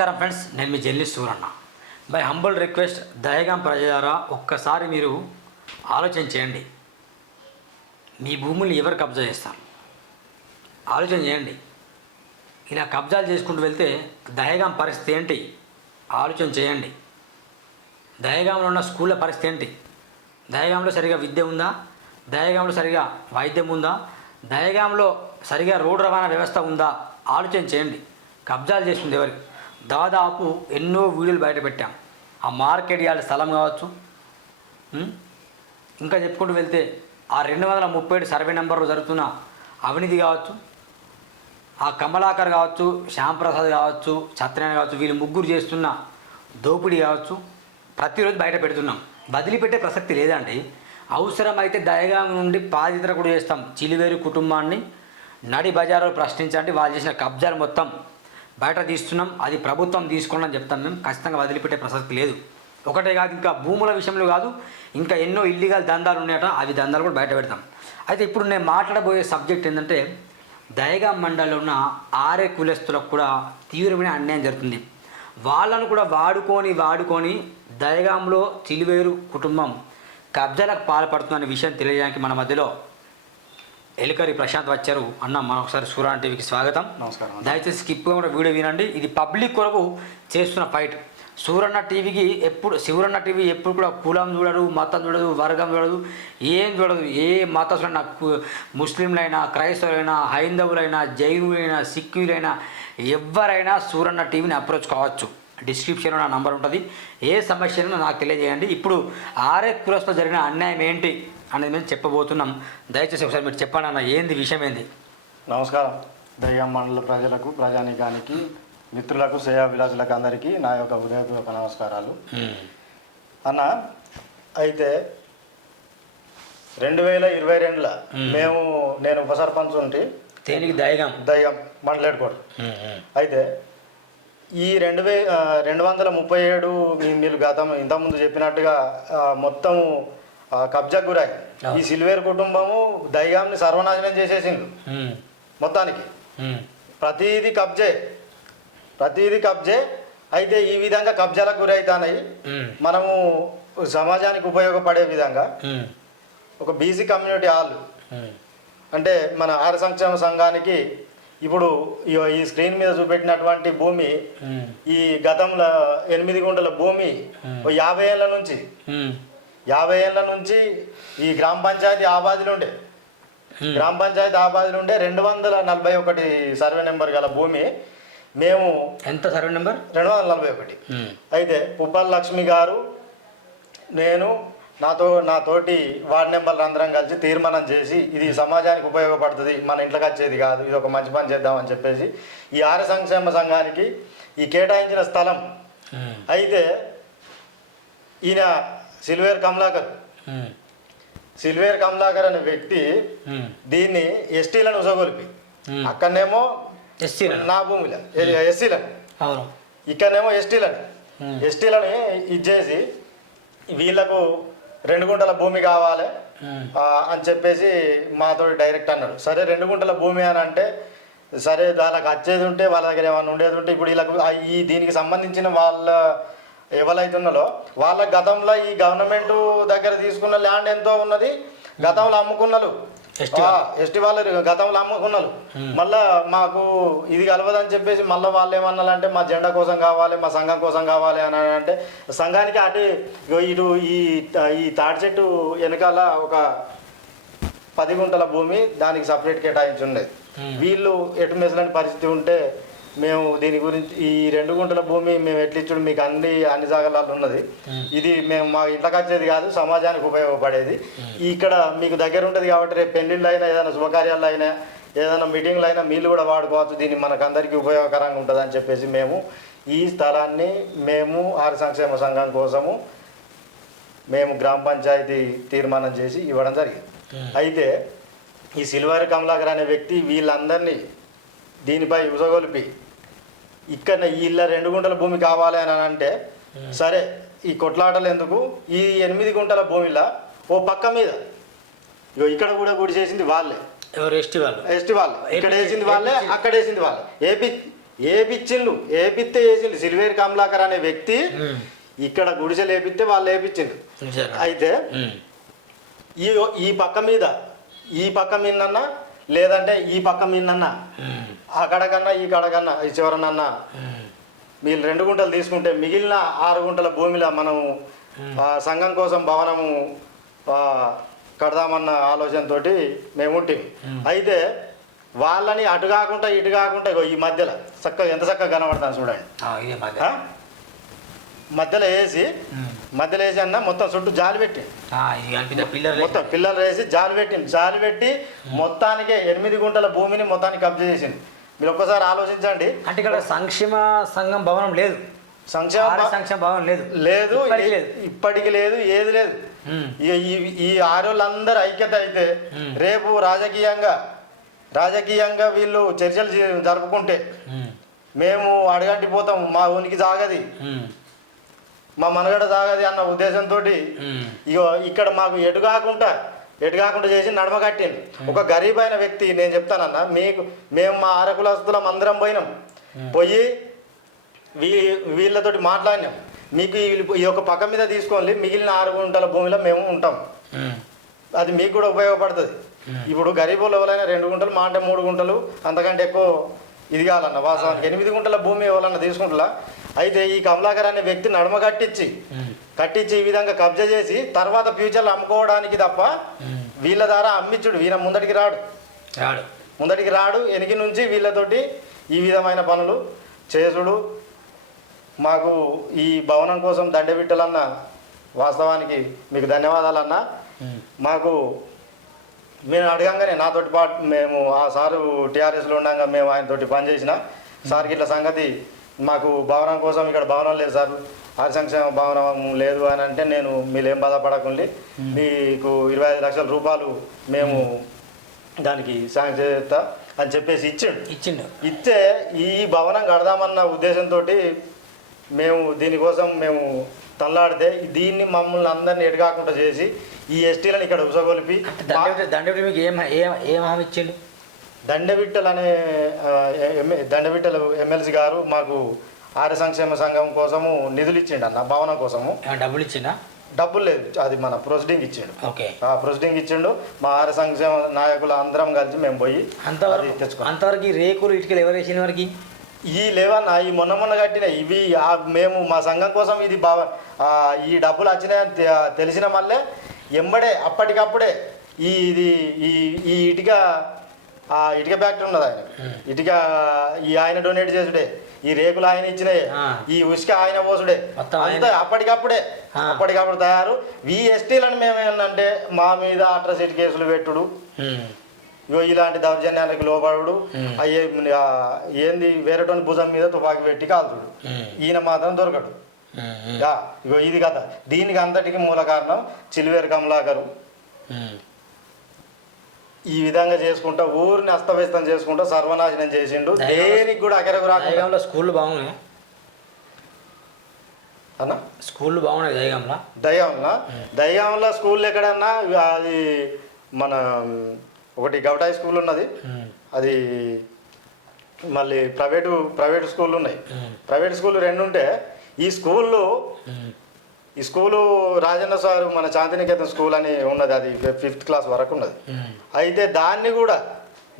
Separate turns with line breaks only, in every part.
నమస్కారం ఫ్రెండ్స్ నేను మీ Jalli Suranna. By humble request దయగాం ప్రజలారా ఒక్కసారి మీరు ఆలోచన చేయండి. మీ భూములు ఎవరు కబ్జా చేస్తారు? ఆలోచన చేయండి. ఇలా కబ్జాలు చేసుకుంటూ వెళ్తే దయగాం పరిస్థితి ఏంటి? ఆలోచన చేయండి. దయగాంలో ఉన్న స్కూళ్ళ పరిస్థితి ఏంటి? దయగాంలో సరిగా విద్య ఉందా? దయగాంలో సరిగా వైద్యం ఉందా? దయగాంలో సరిగా రోడ్డు రవాణా వ్యవస్థ ఉందా? ఆలోచన చేయండి. కబ్జాలు చేస్తుంది ఎవరికి దాదాపు ఎన్నో వీడియోలు బయట పెట్టాం. ఆ మార్కెట్ యార్డ్ స్థలం కావచ్చు ఇంకా చెప్పుకుంటూ వెళ్తే ఆ రెండు వందల ముప్పై ఏడు సర్వే నెంబర్లో జరుగుతున్న అవినీతి కావచ్చు ఆ కమలాకర్ కావచ్చు శ్యాంప్రసాద్ కావచ్చు సత్యనారాయణ కావచ్చు వీళ్ళు ముగ్గురు చేస్తున్న దోపిడీ కావచ్చు ప్రతిరోజు బయట పెడుతున్నాం. వదిలిపెట్టే ప్రసక్తి లేదండి. అవసరమైతే దయగా నుండి బాధితులు కూడా చేస్తాం. చిలివేరు కుటుంబాన్ని నడి బజారులో ప్రశ్నించండి. వాళ్ళు చేసిన కబ్జాలు మొత్తం బయట తీస్తున్నాం అది ప్రభుత్వం తీసుకోండి అని చెప్తాం మేము. ఖచ్చితంగా వదిలిపెట్టే ప్రసక్తి లేదు. ఒకటే కాదు ఇంకా భూముల విషయంలో కాదు ఇంకా ఎన్నో ఇల్లీగల్ దందాలు ఉన్నాయట అవి దందాలు కూడా బయట పెడతాం. అయితే ఇప్పుడు నేను మాట్లాడబోయే సబ్జెక్ట్ ఏంటంటే దయగా మండలిలో ఉన్న ఆరే కులస్తులకు కూడా తీవ్రమైన అన్యాయం జరుగుతుంది. వాళ్ళను కూడా వాడుకొని వాడుకొని దయగాంలో చిలివేరు కుటుంబం కబ్జాలకు పాల్పడుతుందనే విషయం తెలియజేయడానికి మన మధ్యలో ఎలికరి ప్రశాంత్ వచ్చారు. అన్న మరొకసారి సూరాన్ టీవీకి స్వాగతం.
నమస్కారం
దయచేసి స్కిప్ కూడా వీడియో వినండి. ఇది పబ్లిక్ కొరకు చేస్తున్న ఫైట్. సూరన్న టీవీకి ఎప్పుడు శివరన్న టీవీ ఎప్పుడు కూడా కులం చూడదు మతం చూడదు వర్గం చూడదు ఏం చూడదు. ఏ మతస్తులైనా ముస్లింలైనా క్రైస్తవులైనా హైందవులైనా జైనులైనా సిక్కులైనా ఎవరైనా సూరన్న టీవీని అప్రోచ్ కావచ్చు. డిస్క్రిప్షన్లో నా నంబర్ ఉంటుంది. ఏ సమస్యను నాకు తెలియజేయండి. ఇప్పుడు ఆర్ఏ కులస్లో జరిగిన అన్యాయం ఏంటి? అనేది మేము చెప్పబోతున్నాం. దయచేసి ఒకసారి మీరు చెప్పండి అన్న ఏంది విషయం ఏంది?
నమస్కారం. దయ్యం మండల ప్రజలకు ప్రజానికానికి మిత్రులకు శ్రేయాభిలాషులకు అందరికీ నా యొక్క హృదయపూర్వక నమస్కారాలు. అన్న అయితే రెండు వేల ఇరవై రెండులో
మ్మ్.
నేను ఉప సర్పంచ్ ఉంటే
దేనికి దయగాం
దయ్యం మండలేడుకోడు అయితే ఈ రెండు వే రెండు వందల ముప్పై ఏడు మీరు గతం ఇంతకుముందు చెప్పినట్టుగా ఆ, కబ్జా గురాయి. ఈ సిల్వేర్ కుటుంబము దయ్యాన్ని సర్వనాశనం చేసేసిండు మొత్తానికి. ప్రతీది కబ్జే. ప్రతీది కబ్జే. అయితే ఈ విధంగా కబ్జాలకు గురవుతున్నాయి మనము సమాజానికి ఉపయోగపడే విధంగా ఒక బీసీ కమ్యూనిటీ హాల్. అంటే మన ఆహార సంక్షేమ సంఘానికి ఇప్పుడు ఈ- స్క్రీన్ మీద చూపెట్టినటువంటి భూమి ఈ గతంలో ఎనిమిది గుంటల భూమి యాభై ఏళ్ళ నుంచి యాభై ఏళ్ళ నుంచి ఈ గ్రామ పంచాయతీ ఆబాదిలో ఉండే. గ్రామ పంచాయతీ ఆబాదిలో ఉండే రెండు వందల నలభై ఒకటి సర్వే నెంబర్ గల భూమి మేము
ఎంత సర్వే నెంబర్?
రెండు వందల నలభై ఒకటి. అయితే పుప్పల లక్ష్మి గారు నేను నాతో నా తోటి వార్డు నెంబర్లు అందరం కలిసి తీర్మానం చేసి ఇది సమాజానికి ఉపయోగపడుతుంది మన ఇంట్లోకి వచ్చేది కాదు ఇది ఒక మంచి పని చేద్దామని చెప్పేసి ఈ ఆర్య సంక్షేమ సంఘానికి ఈ కేటాయించిన స్థలం అయితే ఈయన సిల్వేర్ కమలాకర్. సిల్వేర్ కమలాకర్ అనే వ్యక్తి దీన్ని ఎస్టీలను ఉసగొలిపి. అక్కడనేమో నా భూమిలో ఎస్సీలను ఇక్కడనేమో ఎస్టీలని. ఎస్టీలని ఇచ్చేసి వీళ్ళకు రెండు గుంటల భూమి కావాలి అని చెప్పేసి మాతో డైరెక్ట్ అన్నారు సరే రెండు గుంటల భూమి అని అంటే సరే వాళ్ళకి వచ్చేది ఉంటే వాళ్ళ దగ్గర ఏమైనా ఉండేది ఉంటే ఇప్పుడు వీళ్ళకు ఈ దీనికి సంబంధించిన వాళ్ళ ఎవరైతే ఉన్నారో వాళ్ళ గతంలో ఈ గవర్నమెంట్ దగ్గర తీసుకున్న ల్యాండ్ ఎంతో ఉన్నది గతంలో అమ్ముకున్నారు ఎస్టీ వాళ్ళు. గతంలో అమ్ముకున్నారు మళ్ళా మాకు ఇది కలవదని చెప్పేసి మళ్ళీ వాళ్ళు ఏమన్నారంటే మా జెండా కోసం కావాలి మా సంఘం కోసం కావాలి అని అంటే సంఘానికి అటు ఇటు ఈ ఈ తాడి చెట్టు వెనకాల ఒక పది గుంటల భూమి దానికి సపరేట్ కేటాయించి ఉండేది. వీళ్ళు ఎటు మెసలని పరిస్థితి ఉంటే మేము దీని గురించి ఈ రెండు గుంటల భూమి మేము ఎట్లిచ్చుడు మీకు అన్ని అన్ని జాగాలలో ఉన్నది. ఇది మేము మా ఇంట్లోకి వచ్చేది కాదు సమాజానికి ఉపయోగపడేది. ఇక్కడ మీకు దగ్గర ఉంటుంది కాబట్టి రేపు పెళ్ళిళ్ళు అయినా ఏదైనా శుభకార్యాలు అయినా ఏదైనా మీటింగ్లు అయినా మీరు కూడా వాడుకోవచ్చు. దీన్ని మనకందరికీ ఉపయోగకరంగా ఉంటుంది అని చెప్పేసి మేము ఈ స్థలాన్ని మేము ఆరు సంక్షేమ సంఘం కోసము మేము గ్రామ పంచాయతీ తీర్మానం చేసి ఇవ్వడం జరిగింది. అయితే ఈ సిల్వర్ కమలాకర్ అనే వ్యక్తి వీళ్ళందరినీ దీనిపై ఉసగొలిపి. ఇక్కడ వీళ్ళ రెండు గుంటల భూమి కావాలి అని అంటే సరే ఈ కొట్లాటలు ఎందుకు? ఈ ఎనిమిది గుంటల భూమిలో ఓ పక్క మీద. ఇగో ఇక్కడ కూడా గుడి చేసింది వాళ్ళే.
ఎవరు? ఎస్టీ వాళ్ళు.
ఎస్టీ వాళ్ళే. ఇక్కడ వేసింది వాళ్ళే అక్కడ వేసింది వాళ్ళే. ఏపీ ఏపిచ్చిండు ఏపిస్తే వేసిండు సిల్వేర్ కమలాకర్ అనే వ్యక్తి. ఇక్కడ గుడిసెలు వేపిస్తే వాళ్ళు
నిజంగా.
అయితే. ఈ ఈ పక్క మీద ఈ పక్క మీదన్నా లేదంటే ఈ పక్క మీదన్నా ఆ కడకన్నా ఈ కడకన్నా ఈ చివరనన్నా. మీరు రెండు గుంటలు తీసుకుంటే మిగిలిన ఆరు గుంటల భూమిలో మనము సంఘం కోసం భవనము కడదామన్న ఆలోచనతోటి మేము ఉంటాం. అయితే వాళ్ళని అటు కాకుండా ఇటు కాకుండా ఈ మధ్యలో చక్కగా ఎంత చక్కగా కనబడతాను చూడండి? మధ్యలో. వేసి. మధ్యలో వేసి అన్న మొత్తం చుట్టూ జాలి పెట్టి. మొత్తం పిల్లలు వేసి జాలి పెట్టింది జాలి పెట్టి మొత్తానికి ఎనిమిది గుంటల భూమిని మొత్తానికి కబ్జా చేసింది. మీరు ఒక్కసారి ఆలోచించండి
అంటే ఇక్కడ సంక్షేమ సంఘం భవనం లేదు
సంక్షేమ
సంక్షేమ భవనం లేదు
లేదు
ఇప్పటికీ లేదు.
ఏది లేదు ఈ ఆరోళ్ళందరూ ఐక్యత అయితే. రేపు రాజకీయంగా రాజకీయంగా వీళ్ళు చర్చలు జరుపుకుంటే. మేము అడగట్టిపోతాం మా ఉనికి సాగది. మా మనగడ సాగది అన్న ఉద్దేశంతో. ఇగో ఇక్కడ మాకు ఎటు కాకుండా ఎటు కాకుండా చేసి నడమ కట్టింది. ఒక గరీబ్ అయిన వ్యక్తి నేను చెప్తానన్న మీకు మేము మా ఆరకులస్తులం అందరం పోయినాం. పోయి వీ వీళ్ళతోటి మాట్లాడినాం. మీకు ఈ- యొక్క పక్క మీద తీసుకోవాలి మిగిలిన ఆరు గుంటల భూమిలో మేము ఉంటాం. అది మీకు కూడా ఉపయోగపడుతుంది. ఇప్పుడు గరీబులు ఎవరైనా రెండు గుంటలు మా అంటే మూడు గుంటలు అంతకంటే ఎక్కువ ఇది కావాలన్న వాస్తవానికి ఎనిమిది గుంటల భూమి ఎవరన్నా తీసుకుంటా అయితే ఈ కమలాకర్ అనే వ్యక్తి నడమ కట్టించి. కట్టించి ఈ విధంగా కబ్జా చేసి తర్వాత ఫ్యూచర్లో అమ్ముకోవడానికి తప్ప. వీళ్ళ ద్వారా అమ్మించుడు. వీళ్ళ ముందటికి రాడు.
రాడు.
ముందటికి రాడు. వెనక నుంచి వీళ్ళతోటి ఈ విధమైన పనులు చేసుడు. మాకు ఈ భవనం కోసం దండబిట్టలన్న వాస్తవానికి మీకు ధన్యవాదాలన్న. మాకు మేము అడగంగానే నాతోటి పాటు మేము ఆ సారు టీఆర్ఎస్లో ఉండగా మేము ఆయనతోటి పనిచేసిన. సార్కి ఇట్లా సంగతి మాకు భవనం కోసం ఇక్కడ భవనం లేదు సార్. ఆరు సంక్షేమ భవనం లేదు అని అంటే నేను మీరు ఏం బాధపడకండి మీకు ఇరవై ఐదు లక్షల రూపాయలు మేము దానికి శాంక్షన్ చేస్తా అని చెప్పేసి ఇచ్చిండు.
ఇచ్చిండు.
ఇస్తే ఈ భవనం కడదామన్న ఉద్దేశంతో మేము దీనికోసం మేము తల్లాడితే దీన్ని మమ్మల్ని అందరిని ఎడగాకుండా చేసి ఈ ఎస్టీలను ఇక్కడ ఉసగొలిపి
దండవిట మీకు ఏం ఏం ఏం హామీ ఇచ్చిండు?
దండవిట్టల్ అనే దండవిట్టల ఎమ్మెల్సీ గారు మాకు ఆర్య సంక్షేమ సంఘం కోసము నిధులు ఇచ్చిండు అన్న భవనం కోసము.
డబ్బులు ఇచ్చిండా?
డబ్బులు లేదు అది మన ప్రొసీడింగ్ ఇచ్చిండు.
ఓకే.
ఆ ప్రొసీడింగ్ ఇచ్చిండు. మా ఆర్య సంక్షేమ నాయకులు అందరం కలిసి మేము పోయి
అంతవరకు అంతవరకు రేకులు ఇటుకలు ఎవరు వేసిన వరకు
ఈ లేవన్నా ఈ మొన్న మొన్న కట్టిన ఇవి మేము మా సంఘం కోసం ఇది బావ ఈ డబ్బులు వచ్చినాయని తెలిసిన మళ్ళీ ఎంబడే అప్పటికప్పుడే ఈ ఇది ఈ ఈ ఇటుక ఆ ఇటుక ఫ్యాక్టరీ ఉన్నది ఆయన. ఇటుక ఈ ఆయన డొనేట్ చేసుడే. ఈ రేకులు ఆయన ఇచ్చినాయి. ఈ ఉసుక ఆయన పోసుడే. అంతా అప్పటికప్పుడే. అప్పటికప్పుడు తయారు. ఈ ఎస్టీలను మేము ఏంటంటే మా మీద అట్రసిటీ కేసులు పెట్టుడు. ఇగో ఇలాంటి దౌర్జన్యాలకు లోపడు. అయ్యే ఏంది వేరేటోని భుజం మీద తుపాకీ పెట్టి కాల్చుడు. ఈయన మాత్రం దొరకడు. ఇగో ఇది కథ. దీనికి అంతటికి మూల కారణం చిలువేరు కమలాకరు. ఈ విధంగా చేసుకుంటా ఊరిని అస్తవ్యస్తం చేసుకుంటా సర్వనాశనం చేసిండు. దేనికి కూడా అకరకు రాకుండా.
దయగంలో స్కూళ్ళు బాగున్నాయి.
అన్న?
స్కూళ్ళు బాగున్నాయి దయగంలో
దయ్యంలో దయ్యంలో స్కూల్ ఎక్కడన్నా? అది మన ఒకటి గవటాయి స్కూల్ ఉన్నది. అది మళ్ళీ ప్రైవేటు ప్రైవేట్ స్కూళ్ళు ఉన్నాయి. ప్రైవేట్ స్కూల్ రెండు ఉంటే ఈ స్కూల్లో. ఈ స్కూలు రాజన్న సారు మన శాంతినికేతన్ స్కూల్ అని ఉన్నది అది ఫిఫ్త్ క్లాస్ వరకు ఉన్నది.
ఉమ్.
అయితే దాన్ని కూడా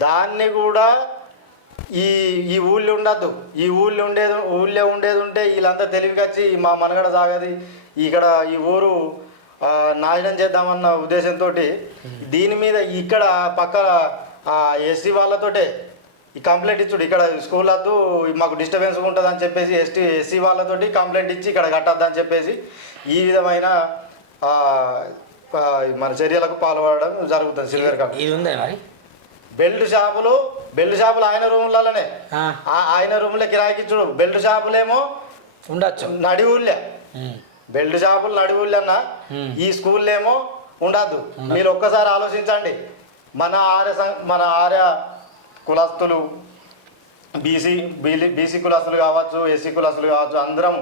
దాన్ని కూడా ఈ ఈ ఊళ్ళో ఉండద్దు. ఈ ఊళ్ళో ఉండేది ఊళ్ళో ఉండేది ఉంటే వీళ్ళంతా తెలివికొచ్చి మా మనగడ సాగది. ఇక్కడ ఈ ఊరు నాశనం చేద్దామన్న ఉద్దేశంతో దీని మీద ఇక్కడ పక్క ఎస్సీ వాళ్ళతోటే ఈ కంప్లైంట్ ఇచ్చుడు ఇక్కడ స్కూల్ వద్దు మాకు డిస్టర్బెన్స్ ఉంటుంది అని చెప్పేసి ఎస్టీ ఎస్సీ వాళ్ళతోటి కంప్లైంట్ ఇచ్చి ఇక్కడ కట్టద్దు అని చెప్పేసి ఈ విధమైన మన చర్యలకు పాల్పడడం జరుగుతుంది సిల్వర్ కప్.
ఇది ఉందా మరి?
బెల్ట్ షాపులు బెల్ట్ షాపులు ఆయన రూమ్లలోనే. ఆయన రూమ్లో కిరాయికి ఇచ్చుడు. బెల్ట్ షాపులేమో
ఉండొచ్చు.
నడి ఊళ్ళే. బెల్ట్ షాపులు నడి ఊళ్ళన్న. ఈ స్కూల్ ఏమో ఉండద్దు. మీరు ఒక్కసారి ఆలోచించండి. మన ఆర్య మన ఆర్య కులస్తులు బీసీ బీలీ బీసీ కులస్తులు కావచ్చు ఎస్సీ కులస్తులు కావచ్చు అందరం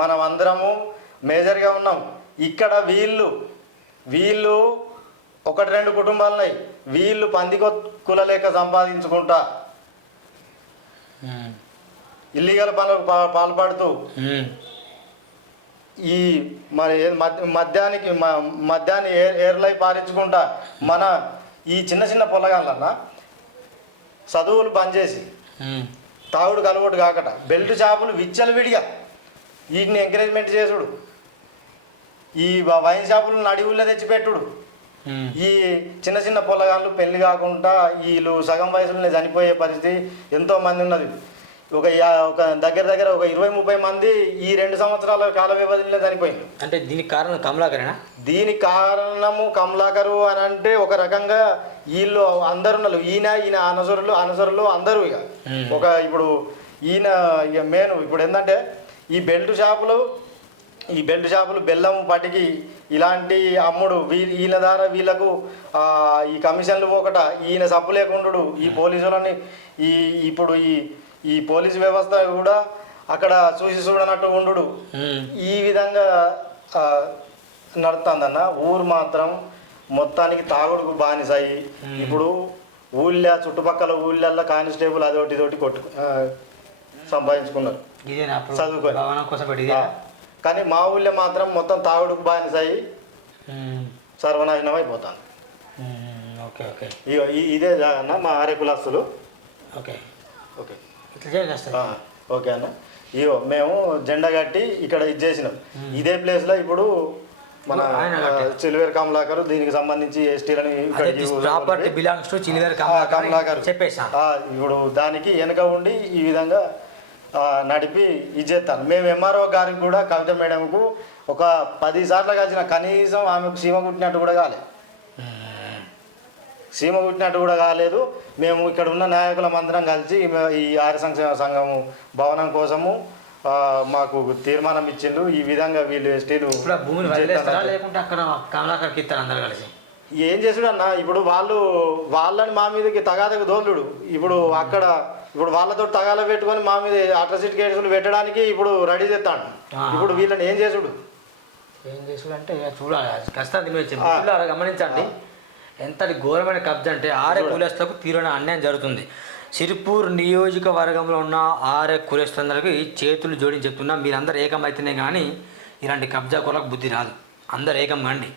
మనం అందరము మేజర్గా ఉన్నాం. ఇక్కడ వీళ్ళు వీళ్ళు ఒకటి రెండు కుటుంబాలు ఉన్నాయి వీళ్ళు పందికొ కుల లెక్క సంపాదించుకుంటా. ఇల్లీగల్ పనులకు పాల్పడుతూ. ఈ మరి మద్యానికి మద్యాన్ని ఏర్లై పారించుకుంటా మన ఈ చిన్న చిన్న పొలగాళ్ళన్న చదువులు బంద్ చేసి. తాగుడు కలవడు కాకట. బెల్ట్ షాపులు విచ్చలు విడిగా వీటిని ఎంకరేజ్మెంట్ చేసుడు. ఈ వైన్ షాపులు నడివుల్లో తెచ్చిపెట్టుడు. ఈ చిన్న చిన్న పొలగాళ్ళు పెళ్ళి కాకుండా వీళ్ళు సగం వయసులోనే చనిపోయే పరిస్థితి ఎంతో మంది ఉన్నది. ఒక యా- ఒక దగ్గర దగ్గర ఒక ఇరవై ముప్పై మంది ఈ రెండు సంవత్సరాల కాల వ్యవధిలో చనిపోయింది
అంటే దీనికి కారణం కమలాకరేనా?
దీనికి కారణము కమలాకరు అని అంటే ఒక రకంగా వీళ్ళు అందరు ఉన్నారు. ఈయన ఈయన అనసరులు అనసరులు అందరూ ఇక. ఒక ఇప్పుడు ఈయన ఇక మెయిన్ ఇప్పుడు ఏంటంటే ఈ బెల్ట్ షాపులు ఈ బెల్ట్ షాపులు బెల్లం పటికి ఇలాంటి అమ్ముడు వీ ఈయన ద్వారా వీళ్ళకు ఈ కమిషన్లు ఒకట ఈయన సప్పు లేకుండు ఈ పోలీసులని ఈ ఇప్పుడు ఈ ఈ పోలీసు వ్యవస్థ కూడా అక్కడ చూసి చూడనట్టు ఉండు. ఈ విధంగా నడుతుందన్న ఊరు మాత్రం మొత్తానికి తాగుడుకు బానిసాయి. ఇప్పుడు ఊళ్ళో చుట్టుపక్కల ఊళ్ళల్లో కానిస్టేబుల్ అదొకటి ఇదొకటి కొట్టు సంపాదించుకున్నారు. చదువుకోని. కానీ మా ఊళ్ళో మాత్రం మొత్తం తాగుడుకు బానిసాయి. సర్వనాశనం అయిపోతాను
ఓకే ఓకే.
ఇదే అన్న మా ఆర్య కులస్తులు
ఓకే.
ఓకే. ఓకే అన్న. ఇగో మేము జెండా కట్టి ఇక్కడ ఇది చేసినాం. ఇదే ప్లేస్లో ఇప్పుడు మన. చిలువేరు కమలాకర్ దీనికి సంబంధించి ఎస్టీలని
అదే this property belongs to Chiliveru
Kamalakar
Kamalakar చెప్పేసా.
ఇప్పుడు దానికి వెనక ఉండి ఈ విధంగా నడిపి ఇది చేస్తాను. మేము ఎంఆర్ఓ గారికి కూడా కవిత మేడంకు ఒక పది సార్లు కలిసిన కనీసం ఆమెకు సీమ కుట్టినట్టు కూడా కాలేదు సీమ కుట్టినట్టు కూడా కాలేదు. మేము ఇక్కడ ఉన్న నాయకుల మందరం కలిసి ఈ ఆర్య సంక్షేమ సంఘము భవనం కోసము మాకు తీర్మానం ఇచ్చిండు ఈ విధంగా వీళ్ళు ఎస్టీలు
ఇప్పుడు ఆ భూమిని వదిలేస్తారా? లేకుంటే అక్కడ కమలాకర్కి ఇస్తారు అందరు కలిసి?
ఏం చేసుడు అన్న? ఇప్పుడు వాళ్ళు వాళ్ళని మా మీదకి తగాదకు దోలుడు ఇప్పుడు అక్కడ ఇప్పుడు వాళ్ళతో తగాల పెట్టుకొని మా మీద అట్రసిటీ కేసులు పెట్టడానికి ఇప్పుడు రెడీ చేస్తాడు. ఇప్పుడు వీళ్ళని ఏం చేసుడు
ఏం చేసుడంటే ఇక చూడాలి. ఖచ్చితంగా గమనించండి. ఎంతటి ఘోరమైన కబ్జా అంటే ఆరే కులస్తులకు తీవ్రమైన అన్యాయం జరుగుతుంది. సిరిపూర్ నియోజకవర్గంలో ఉన్న ఆరే కులస్తులందరికీ చేతులు జోడించి చెప్తున్నా మీరందరూ ఏకమైతేనే కానీ ఇలాంటి కబ్జా కొరకు బుద్ధి రాదు. అందరు ఏకం కండి.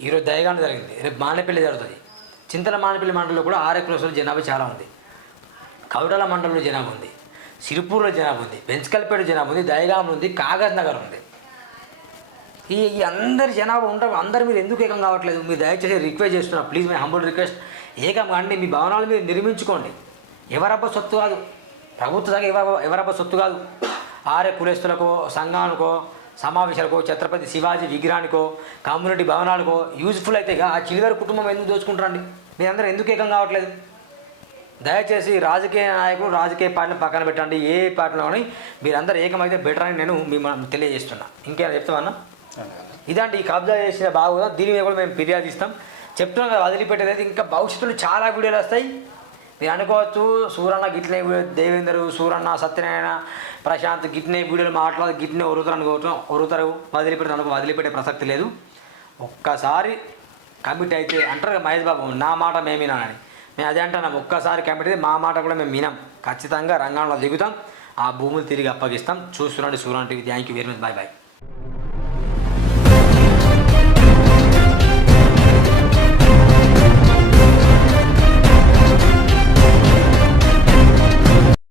ఈరోజు దయగానే జరిగింది. రేపు మానేపల్లి జరుగుతుంది. చింతల మానేపల్లి మండలంలో కూడా ఆరే కులస్తుల జనాభా చాలా ఉంది. కౌడల మండలంలో జనాభా ఉంది. సిరిపూర్లో జనాభా ఉంది. బెంచ్కల్పేట జనాభా ఉంది. దయగాం ఉంది కాగజ్ నగర్ ఉంది. ఈ ఈ అందరి జనాభా ఉంటారు అందరి మీరు ఎందుకు ఏకం కావట్లేదు? మీరు దయచేసి రిక్వెస్ట్ చేస్తున్నా ప్లీజ్ మై హంబుల్ రిక్వెస్ట్ ఏకం కానీ మీ భవనాలు మీరు నిర్మించుకోండి. ఎవరబ్బా సొత్తు కాదు. ప్రభుత్వ దాకా ఎవర ఎవరబ్బా సొత్తు కాదు. ఆర్య కులస్తులకో సంఘానికో సమావేశాలకో ఛత్రపతి శివాజీ విగ్రహానికో కమ్యూనిటీ భవనాలకో యూజ్ఫుల్ అయితే ఆ చిలివరి కుటుంబం ఎందుకు దోచుకుంటారండి? మీరందరూ ఎందుకు ఏకం కావట్లేదు? దయచేసి రాజకీయ నాయకులు రాజకీయ పార్టీని పక్కన పెట్టండి. ఏ పార్టీలో కానీ మీరందరూ ఏకమైతే బెటర్ అని నేను మిమ్మల్ని తెలియజేస్తున్నా. ఇంకేమైనా చెప్తామన్నా ఇదండి ఈ కబ్జా చేసిన బాగుందా దీని మీద కూడా మేము ఫిర్యాదు ఇస్తాం చెప్తున్నాం కదా వదిలిపెట్టేది ఇంకా భవిష్యత్తులో చాలా వీడియోలు వస్తాయి. మీరు అనుకోవచ్చు సూరన్న గిట్లే దేవేందరు సూరన్న సత్యనారాయణ ప్రశాంత్ గిట్నే వీడియోలు మాట్లాడి గిట్నే ఒరుతారు అనుకోవచ్చు ఒరుతారు వదిలిపెడతారు అనుకో వదిలిపెట్టే ప్రసక్తి లేదు. ఒక్కసారి కమిట్ అయితే అంటారు మహేష్ బాబు నా మాట మేము వినాలని మేము అదే అంటున్నాం ఒక్కసారి కమిట్ అయితే మా మాట కూడా మేము వినాం. ఖచ్చితంగా రంగంలో దిగుతాం ఆ భూములు తిరిగి అప్పగిస్తాం. చూస్తున్నాండి Surya TV. Thank you very much bye bye